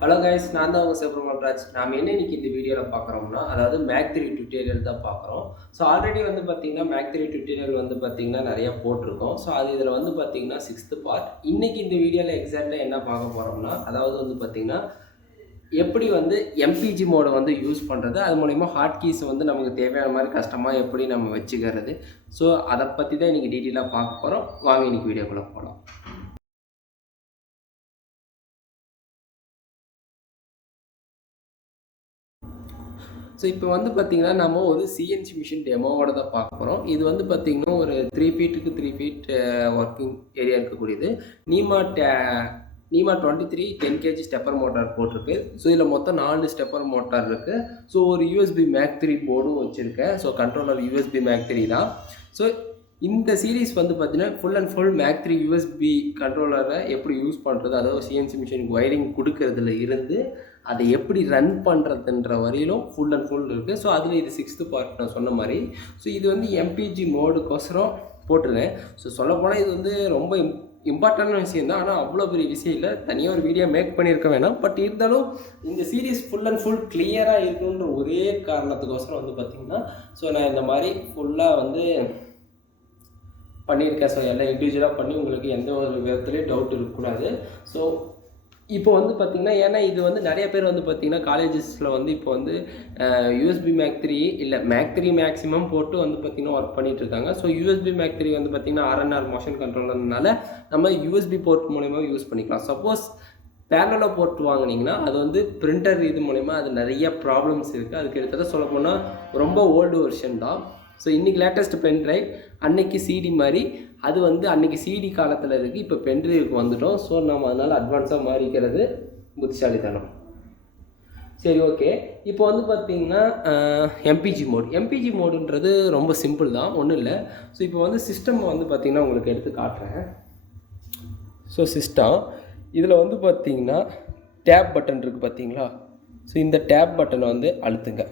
Hello guys, நான் தான் உங்கள் செப்ரமல்ராஜ். நாம் இன்னைக்கு இந்த வீடியோவில் பார்க்குறோம்னா, அதாவது Mach3 டியூட்டோரியல் தான் பார்க்குறோம். ஸோ ஆல்ரெடி பார்த்தீங்கன்னா Mach3 டியூட்டோரியல் பார்த்தீங்கன்னா நிறையா போட்டிருக்கோம். ஸோ அது இதில் பார்த்தீங்கன்னா 6th பார்ட். இன்றைக்கி இந்த வீடியோவில் எக்ஸாக்டாக என்ன பார்க்க போகிறோம்னா, அதாவது பார்த்தீங்கன்னா எப்படி MPG மோடை யூஸ் பண்ணுறது, அது மூலிமா ஹாட் கீஸ் நமக்கு தேவையான மாதிரி கஷ்டமாக எப்படி நம்ம வச்சுக்கிறது. ஸோ அதை பற்றி தான் இன்றைக்கி டீட்டெயிலாக பார்க்க போகிறோம். வாங்க இன்றைக்கி வீடியோக்குள்ளே போகலாம். ஸோ இப்போ பார்த்தீங்கன்னா நம்ம ஒரு CNC மிஷின் டெமோவோட தான் பார்க்க போகிறோம். இது பார்த்தீங்கன்னா ஒரு 3 ஃபீட்டுக்கு 3 ஃபீட் ஒர்க்கிங் ஏரியா இருக்கக்கூடியது. நீமா 23 10 kg ஸ்டெப்பர் மோட்டார் போட்டிருக்கு. ஸோ இதில் மொத்தம் 4 ஸ்டெப்பர் மோட்டார் இருக்குது. ஸோ ஒரு USB Mach3 போர்டும் வச்சுருக்கேன். ஸோ கண்ட்ரோலர் USB Mach3 தான். ஸோ இந்த சீரீஸ் பார்த்தீங்கன்னா full and full Mach3 USB கண்ட்ரோலரை எப்படி யூஸ் பண்ணுறது, அதாவது CNC மிஷினுக்கு ஒயரிங் கொடுக்கறதுல இருந்து அதை எப்படி ரன் பண்ணுறதுன்ற வரையிலும் ஃபுல் அண்ட் ஃபுல் இருக்குது. ஸோ அதில் இது 6th பார்ட் நான் சொன்ன மாதிரி. ஸோ இது MPG மோடுக்கோசரம் போட்டிருக்கேன். ஸோ சொல்லப்போனால் இது ரொம்ப இம்பார்ட்டண்டான விஷயம் தான். ஆனால் அவ்வளோ பெரிய விஷயம் இல்லை. தனியாக ஒரு வீடியோ மேக் பண்ணியிருக்க வேணாம். பட் இருந்தாலும் இந்த சீரீஸ் ஃபுல் அண்ட் ஃபுல் கிளியராக இருக்கணுன்ற ஒரே காரணத்துக்கோசரம் பார்த்திங்கன்னா ஸோ நான் இந்த மாதிரி ஃபுல்லாக பண்ணியிருக்கேன். ஸோ எல்லாம் இண்டிவிஜுவலாக பண்ணி உங்களுக்கு எந்த ஒரு விதத்துலேயும் டவுட் இருக்கக்கூடாது. ஸோ இப்போ பார்த்திங்கன்னா ஏன்னா இது நிறைய பேர் பார்த்திங்கன்னா காலேஜஸில் இப்போ USB Mach3 இல்லை Mach3 மேக்ஸிமம் போட்டு பார்த்திங்கன்னா ஒர்க் பண்ணிகிட்ருக்காங்க. ஸோ USB Mach3 பார்த்திங்கன்னா RNR மோஷன் கண்ட்ரோலர்னால நம்ம USB போர்ட் மூலிமா யூஸ் பண்ணிக்கலாம். சப்போஸ் பேரலாக போட்டு வாங்கினீங்கன்னா அது பிரிண்டர் இது மூலிமா அது நிறைய ப்ராப்ளம்ஸ் இருக்குது. அதுக்கு எடுத்ததை சொல்ல போனால் ரொம்ப ஓல்டு வெர்ஷன் தான். ஸோ இன்றைக்கி லேட்டஸ்ட் பென் ட்ரைவ், அன்னைக்கு CD மாதிரி அது அன்றைக்கி CD காலத்தில் இருக்குது. இப்போ பென் ட்ரைவுக்கு வந்துட்டோம். ஸோ நம்ம அதனால் அட்வான்ஸாக மாறிக்கிறது புத்திசாலித்தனம். சரி, ஓகே. இப்போ பார்த்திங்கன்னா MPG மோடுன்றது ரொம்ப சிம்பிள் தான், ஒன்றும் இல்லை. ஸோ இப்போ சிஸ்டம் பார்த்திங்கன்னா உங்களுக்கு எடுத்து காட்டுறேன். ஸோ சிஸ்டம் இதில் பார்த்திங்கன்னா டேப் பட்டன் இருக்குது பார்த்திங்களா. ஸோ இந்த டேப் பட்டனை அழுத்துங்க.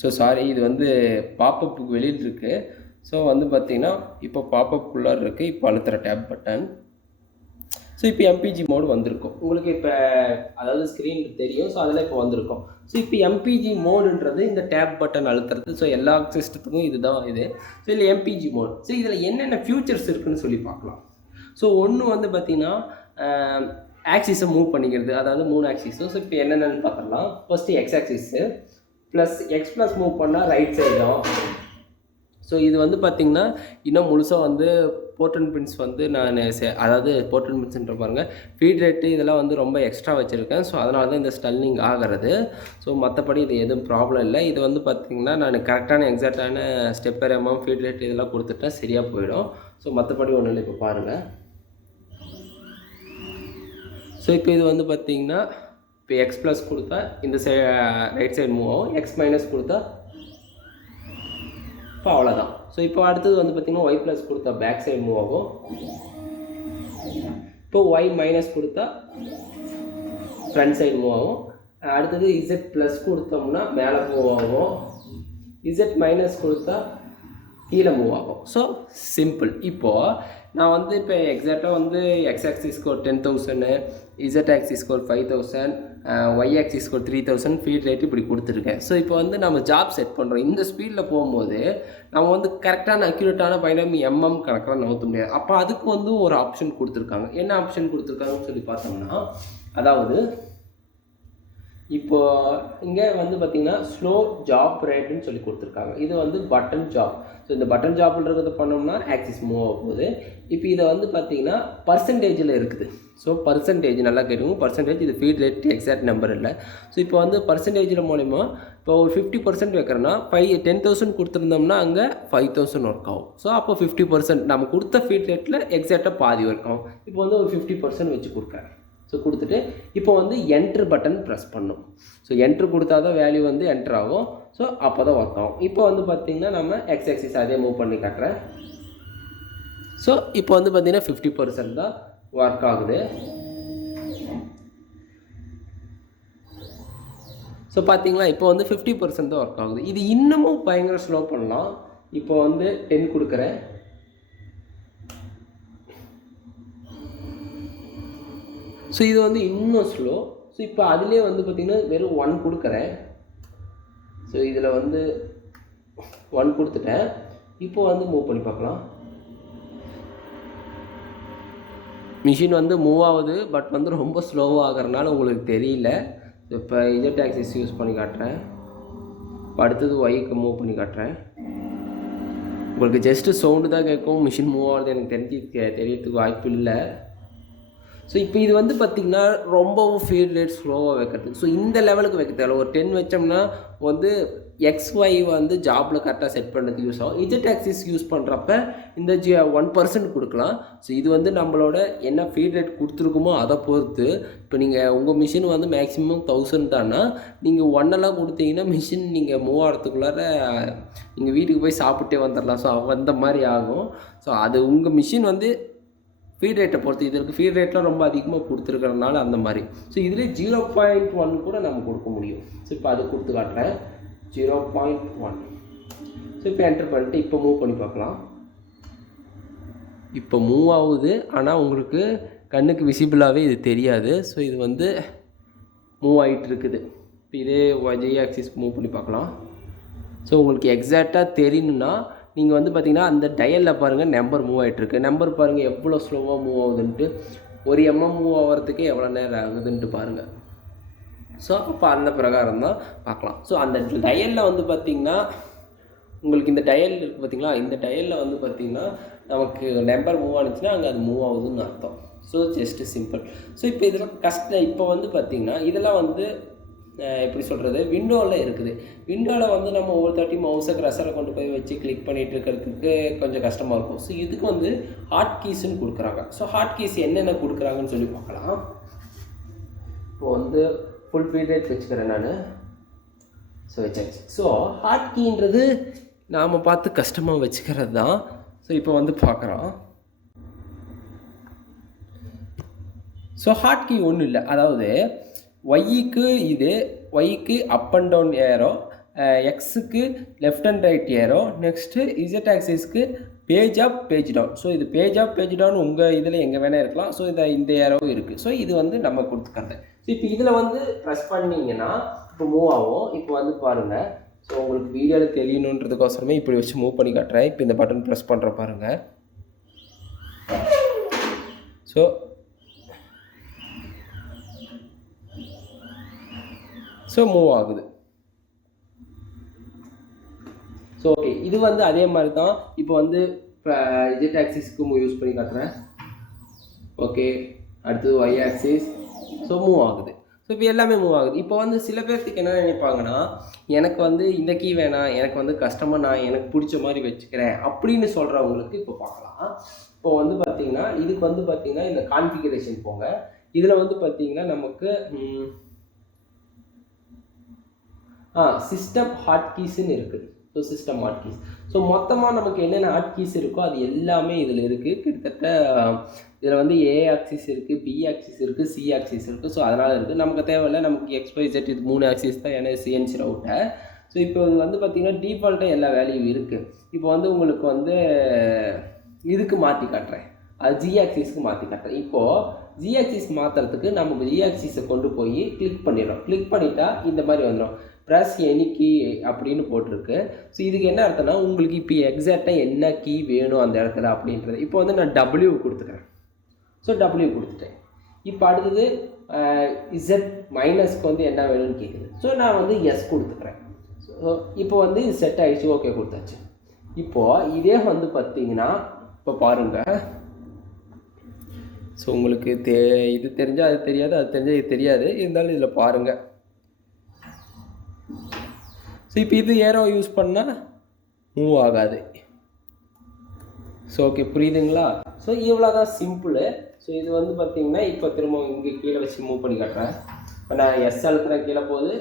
ஸோ சாரி, இது பாப்பப்புக்கு வெளியில் இருக்குது. ஸோ பார்த்திங்கன்னா இப்போ பாப்பப்புக்குள்ளார் இருக்குது. இப்போ அழுத்துகிற டேப் பட்டன். ஸோ இப்போ MPG மோடு வந்திருக்கும் உங்களுக்கு. இப்போ அதாவது ஸ்க்ரீன் தெரியும். ஸோ அதில் இப்போ வந்திருக்கும். ஸோ இப்போ MPG மோடுன்றது இந்த டேப் பட்டன் அழுத்துறது. ஸோ எல்லா சிஸ்டத்துக்கும் இதுதான் இது. ஸோ இதில் MPG மோடு. ஸோ இதில் என்னென்ன ஃபியூச்சர்ஸ் இருக்குதுன்னு சொல்லி பார்க்கலாம். ஸோ ஒன்று பார்த்திங்கன்னா ஆக்சிஸை மூவ் பண்ணிக்கிறது, அதாவது 3 ஆக்சிஸும். ஸோ இப்போ என்னென்னு பார்த்துடலாம். First X axis +X move பண்ணால் ரைட் சைடும். ஸோ இது பார்த்திங்கன்னா இன்னும் முழுசாக போர்ட் அண்ட் பின்ஸ் நான் அதாவது போர்ட் அண்ட் பின்ஸ்ன்ற பாருங்கள், ஃபீட் ரேட்டு இதெல்லாம் ரொம்ப எக்ஸ்ட்ரா வச்சுருக்கேன். ஸோ அதனால தான் இந்த ஸ்டல்லிங் ஆகிறது. ஸோ மற்றபடி இது எதுவும் ப்ராப்ளம் இல்லை. இது பார்த்திங்கன்னா நான் கரெக்டான எக்ஸாக்டான ஸ்டெப்பர் எம்எம் ஃபீட் ரேட் இதெல்லாம் கொடுத்துட்டேன், சரியாக போயிடும். ஸோ மற்றபடி ஒன்றும் இல்லை. இப்போ பாருங்கள். ஸோ இப்போ இது பார்த்திங்கன்னா இப்போ X+ கொடுத்தா இந்த ரைட் சைடு மூவ் ஆகும். X- கொடுத்தா இப்போ அவ்வளோதான். ஸோ இப்போ அடுத்தது பார்த்திங்கன்னா Y+ கொடுத்தா பேக் சைடு மூவ் ஆகும். இப்போ Y- கொடுத்தா ஃப்ரண்ட் சைடு மூவ் ஆகும். அடுத்தது Z+ கொடுத்தோம்னா மேலே மூவ் ஆகும். Z- கொடுத்தா கீழே மூவ் ஆகும். So simple. இப்போது நான் இப்போ எக்ஸாக்டாக X ஆக்சிஸ்க்கு ஒரு 10,000, Z ஆக்சிஸ்க்கு ஒரு 5,000, Y ஆக்சிஸ்க்கு ஒரு 3,000 ஃபீட் ரேட் இப்படி கொடுத்துருக்கேன். ஸோ இப்போ நம்ம ஜாப் செட் பண்ணுறோம். இந்த ஸ்பீடில் போகும்போது நம்ம கரெக்டான அக்யூரேட்டான mm கணக்கெலாம் நகர்த்த முடியாது. அப்போ அதுக்கு ஒரு ஆப்ஷன் கொடுத்துருக்காங்க. என்ன ஆப்ஷன் கொடுத்துருக்காங்கன்னு சொல்லி பார்த்தோம்னா, அதாவது இப்போது இங்கே பார்த்திங்கன்னா ஸ்லோ ஜாப் ரேட்டுன்னு சொல்லி கொடுத்துருக்காங்க. இது பட்டன் ஜாப். ஸோ இந்த பட்டன் ஜாப்ன்றது பண்ணோம்னா ஆக்சிஸ் மூவ் ஆக போகுது. இப்போ இதை பார்த்திங்கன்னா பர்சன்டேஜில் இருக்குது. ஸோ பர்சன்டேஜ் நல்லா கேட்டுங்க. பர்சன்டேஜ் இது ஃபீட் ரேட் எக்ஸாக்ட் நம்பர் இல்லை. ஸோ இப்போ பர்சன்டேஜில் மூலிமா இப்போ ஒரு 50% வைக்கிறோன்னா 10,000 கொடுத்துருந்தோம்னா அங்கே 5,000 ஒர்க் ஆகும். ஸோ அப்போ 50% நம்ம கொடுத்த ஃபீட் ரேட்டில் எக்ஸாக்டாக பாதி ஒர்க் ஆகும். இப்போ ஒரு 50% வச்சு கொடுக்குறேன். ஸோ கொடுத்துட்டு இப்போ என்ட்ரு பட்டன் ப்ரெஸ் பண்ணும். ஸோ என்ட்ரு கொடுத்தா தான் வேல்யூ என்ட்ரு ஆகும். ஸோ அப்போ தான் ஒர்க் ஆகும். இப்போ பார்த்திங்கன்னா நம்ம X ஆக்சிஸ் அதே மூவ் பண்ணி காட்டுறேன். ஸோ இப்போ பார்த்திங்கன்னா 50% தான் ஒர்க் ஆகுது. ஸோ பார்த்திங்களா, இப்போ 50% தான் ஒர்க் ஆகுது. இது இன்னமும் பயங்கர ஸ்லோ பண்ணலாம். இப்போ 10 கொடுக்குறேன். ஸோ இது வந்து இன்னும் ஸ்லோ. ஸோ இப்போ அதிலே வந்து பார்த்திங்கன்னா வெறும் 1 கொடுக்குறேன். ஸோ இதில் வந்து 1 கொடுத்துட்டேன். இப்போ வந்து மூவ் பண்ணி பார்க்கலாம். மிஷின் வந்து மூவ் ஆகுது, பட் வந்து ரொம்ப ஸ்லோவாக ஆகிறதுனால உங்களுக்கு தெரியல. இப்போ இஜெட் ஆக்சிஸ் யூஸ் பண்ணி காட்டுறேன். இப்போ அடுத்தது ஒய்க்கு மூவ் பண்ணி காட்டுறேன். உங்களுக்கு ஜஸ்ட்டு சவுண்டு தான் கேட்கும், மிஷின் மூவ் ஆகுது எனக்கு தெரியறதுக்கு வாய்ப்பு இல்லை. ஸோ இப்போ இது வந்து பார்த்திங்கன்னா ரொம்பவும் ஃபீட் ரேட் ஸ்லோவாக வைக்கிறது. ஸோ இந்த லெவலுக்கு வைக்க தேவை. ஒரு 10 வச்சோம்னா வந்து XY வந்து ஜாபில் கரெக்டாக செட் பண்ணுறதுக்கு யூஸ் ஆகும். இஜெட் ஆக்சிஸ் யூஸ் பண்ணுறப்ப இந்த 1% கொடுக்கலாம். ஸோ இது வந்து நம்மளோட என்ன ஃபீட் ரேட் கொடுத்துருக்குமோ அதை பொறுத்து. இப்போ நீங்கள் உங்கள் மிஷின் வந்து மேக்ஸிமம் 1000 தானா, நீங்கள் 1 கொடுத்தீங்கன்னா மிஷின் நீங்கள் மூவ் ஆகிறதுக்குள்ளார நீங்கள் வீட்டுக்கு போய் சாப்பிட்டே வந்துடலாம். ஸோ அந்த மாதிரி ஆகும். ஸோ அது உங்கள் மிஷின் வந்து ஃபீட் ரேட்டை பொறுத்து. இதற்கு ஃபீட் ரேட்லாம் ரொம்ப அதிகமாக கொடுத்துருக்கறதுனால அந்த மாதிரி. ஸோ இதிலே 0.1 கூட நம்ம கொடுக்க முடியும். ஸோ இப்போ அதை கொடுத்து காட்டுறேன். 0.1. ஸோ இப்போ என்டர் பண்ணிட்டு இப்போ மூவ் பண்ணி பார்க்கலாம். இப்போ மூவ் ஆகுது, ஆனால் உங்களுக்கு கண்ணுக்கு விசிபிளாகவே இது தெரியாது. ஸோ இது வந்து மூவ் ஆகிட்டு இருக்குது. இப்போ இதே Y ஆக்சிஸ் மூவ் பண்ணி பார்க்கலாம். ஸோ உங்களுக்கு எக்ஸாக்டாக தெரியணுன்னா நீங்கள் வந்து பார்த்திங்கன்னா அந்த டயலில் பாருங்கள் நம்பர் மூவ் ஆகிட்டுருக்கு. நம்பர் பாருங்கள் எவ்வளோ ஸ்லோவாக மூவ் ஆகுதுன்ட்டு. 1 mm மூவ் ஆகிறதுக்கே எவ்வளோ நேரம் ஆகுதுன்ட்டு பாருங்கள். ஸோ அப்போ அந்த பிரகாரம் தான் பார்க்கலாம். ஸோ அந்த டயலில் வந்து பார்த்திங்கன்னா உங்களுக்கு இந்த டயல் இருக்குது பார்த்திங்களா, இந்த டயலில் வந்து பார்த்திங்கன்னா நமக்கு நம்பர் மூவ் ஆனிச்சுன்னா அங்கே அது மூவ் ஆகுதுன்னு அர்த்தம். So just simple. ஸோ இப்போ இதெல்லாம் இப்போ வந்து பார்த்திங்கன்னா இதெல்லாம் வந்து எப்படி சொல்கிறது, விண்டோவில் இருக்குது. விண்டோவில் வந்து நம்ம ஒவ்வொரு தாட்டி மவுஸை க்ரஷரை கொண்டு போய் வச்சு கிளிக் பண்ணிகிட்டு இருக்கிறதுக்கு கொஞ்சம் கஷ்டமாக இருக்கும். ஸோ இதுக்கு வந்து ஹாட் கீஸ்ன்னு கொடுக்குறாங்க. ஸோ ஹாட் கீஸ் என்னென்ன கொடுக்குறாங்கன்னு சொல்லி பார்க்கலாம். இப்போது வந்து ஃபுல் ஃபீட் ரேட் வச்சுக்கிறேன் நான். ஸோ வச்சாச்சு. ஸோ ஹாட் கீன்றது நாம் பார்த்து கஷ்டமாக வச்சுக்கிறது தான். ஸோ இப்போ வந்து பார்க்குறோம். ஸோ ஹாட் கீ ஒன்றும் இல்லை, அதாவது ஒய்க்கு இது ஒய்க்கு அப் அண்ட் டவுன் ஏரோ, எக்ஸுக்கு left and right arrow, next Z ஆக்சிஸ்க்கு page up page down. So இது பேஜ் அப் பேஜ் டவுன் உங்கள் இதில் எங்கே வேணால் இருக்கலாம். ஸோ இந்த ஏரோவும் இருக்குது. ஸோ இது வந்து நம்ம கொடுத்துக்கிறது. ஸோ இப்போ இதில் வந்து ப்ரெஸ் பண்ணிங்கன்னா இப்போ மூவ் ஆகும். இப்போ வந்து பாருங்கள். ஸோ உங்களுக்கு வீடியோவில் தெரியணுன்றதுக்கோசரமே இப்படி வச்சு மூவ் பண்ணி காட்டுறேன். இப்போ இந்த பட்டன் ப்ரெஸ் பண்ணுற பாருங்கள். ஸோ மூவ் ஆகுது. ஸோ ஓகே, இது வந்து அதே மாதிரி தான். இப்போ வந்து இஜெட் ஆக்சிஸ்க்கு யூஸ் பண்ணி காட்டுறேன். ஓகே, அடுத்தது ஒய் ஆக்சிஸ். ஸோ மூவ் ஆகுது. ஸோ இப்போ எல்லாமே மூவ் ஆகுது. இப்போ வந்து சில பேர்த்துக்கு என்ன நினைப்பாங்கன்னா, எனக்கு வந்து இந்த கீ வேணாம், எனக்கு வந்து கஸ்டமர் நான் எனக்கு பிடிச்ச மாதிரி வச்சுக்கிறேன் அப்படின்னு சொல்கிறவங்களுக்கு இப்போ பார்க்கலாம். இப்போ வந்து பார்த்திங்கன்னா இதுக்கு வந்து பார்த்திங்கன்னா இந்த கான்ஃபிகரேஷன் போங்க. இதில் வந்து பார்த்திங்கன்னா நமக்கு சிஸ்டம் ஹாட் கீஸ்ன்னு இருக்குது. So system hot keys. So மொத்தமாக நமக்கு என்னென்ன ஹாட் கீஸ் இருக்கோ அது எல்லாமே இதில் இருக்குது. கிட்டத்தட்ட இதில் வந்து ஏ ஆக்சிஸ் இருக்குது, பி ஆக்சிஸ் இருக்குது, சி ஆக்சிஸ் இருக்குது. ஸோ அதனால் இருக்குது. நமக்கு தேவையில்லை, நமக்கு XYZ இது 3 ஆக்சிஸ் தான். ஏன்னா CNC ரவுட்டர். ஸோ இப்போ இது வந்து பார்த்திங்கன்னா டிஃபால்ட்டாக எல்லா வேல்யூவும் இருக்குது. இப்போ வந்து உங்களுக்கு வந்து இதுக்கு மாற்றி காட்டுறேன், அது ஜி ஆக்சிஸ்க்கு மாற்றி காட்டுறேன். இப்போது ஜி ஆக்சிஸ் மாற்றுறதுக்கு நம்ம ஜி ஆக்சிஸை கொண்டு போய் கிளிக் பண்ணிடுறோம். கிளிக் பண்ணிட்டா இந்த மாதிரி வந்துடும். ப்ரெஸ் எனி கீ அப்படின்னு போட்டிருக்கு. ஸோ இதுக்கு என்ன அர்த்தம்னா உங்களுக்கு இப்போ எக்ஸாக்டாக என்ன கீ வேணும் அந்த இடத்துல அப்படின்றது. இப்போ வந்து நான் W கொடுத்துக்கிறேன். ஸோ W கொடுத்துட்டேன். இப்போ அடுத்தது Z மைனஸ்க்கு வந்து என்ன வேணும்னு கேட்குது. ஸோ நான் வந்து எஸ் கொடுத்துக்கிறேன். ஸோ இப்போ வந்து இது செட் ஆகிடுச்சு. ஓகே கொடுத்தாச்சு. இப்போது இதே வந்து பார்த்திங்கன்னா இப்போ பாருங்கள். ஸோ உங்களுக்கு இது தெரிஞ்சால் அது தெரியாது, அது தெரிஞ்சால் இது தெரியாது. இருந்தாலும் இதில் பாருங்கள். ஸோ இப்போ இது ஏரோ யூஸ் பண்ணால் மூவ் ஆகாது. ஸோ ஓகே புரியுதுங்களா? ஸோ இவ்வளோ தான் சிம்பிளு. ஸோ இது வந்து பார்த்திங்கன்னா இப்போ திரும்ப இங்கே கீழே வச்சு மூவ் பண்ணி காட்டுறேன். இப்போ நான் எஸ் அழுத்துறேன் கீழே போகுது,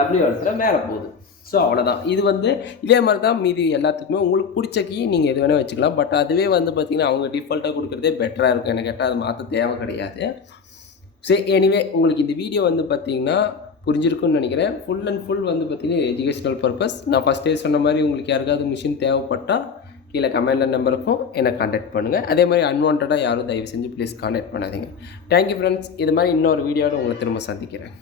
W அழுத்துறேன் மேலே போகுது. ஸோ அவ்வளோதான். இது வந்து இதே மாதிரி தான் மீதி எல்லாத்துக்குமே. உங்களுக்கு பிடிச்ச கீ நீங்கள் எது வேணால் வச்சுக்கலாம். பட் அதுவே வந்து பார்த்திங்கன்னா அவங்க டிஃபால்ட்டாக கொடுக்குறதே பெட்டராக இருக்கும். எனக்கு கேட்டால் அது மாற்ற தேவை கிடையாது. சரி, எனிவே உங்களுக்கு இந்த வீடியோ வந்து பார்த்திங்கன்னா புரிஞ்சிருக்குன்னு நினைக்கிறேன். ஃபுல் அண்ட் ஃபுல் வந்து பார்த்திங்கன்னா எஜுகேஷனல் பர்பஸ். நான் ஃபஸ்ட்டே சொன்ன மாதிரி உங்களுக்கு யாருக்காவது மிஷின் தேவைப்பட்டால் கீழே கமெண்டில் நம்பருக்கும் என்னை காண்டாக்ட் பண்ணுங்கள். அதே மாதிரி அன்வான்டாக யாரும் தயவு செஞ்சு ப்ளீஸ் காண்டாக்ட் பண்ணாதீங்க. Thank you friends. இது மாதிரி இன்னொரு வீடியோவில் உங்களை திரும்ப சந்திக்கிறேன்.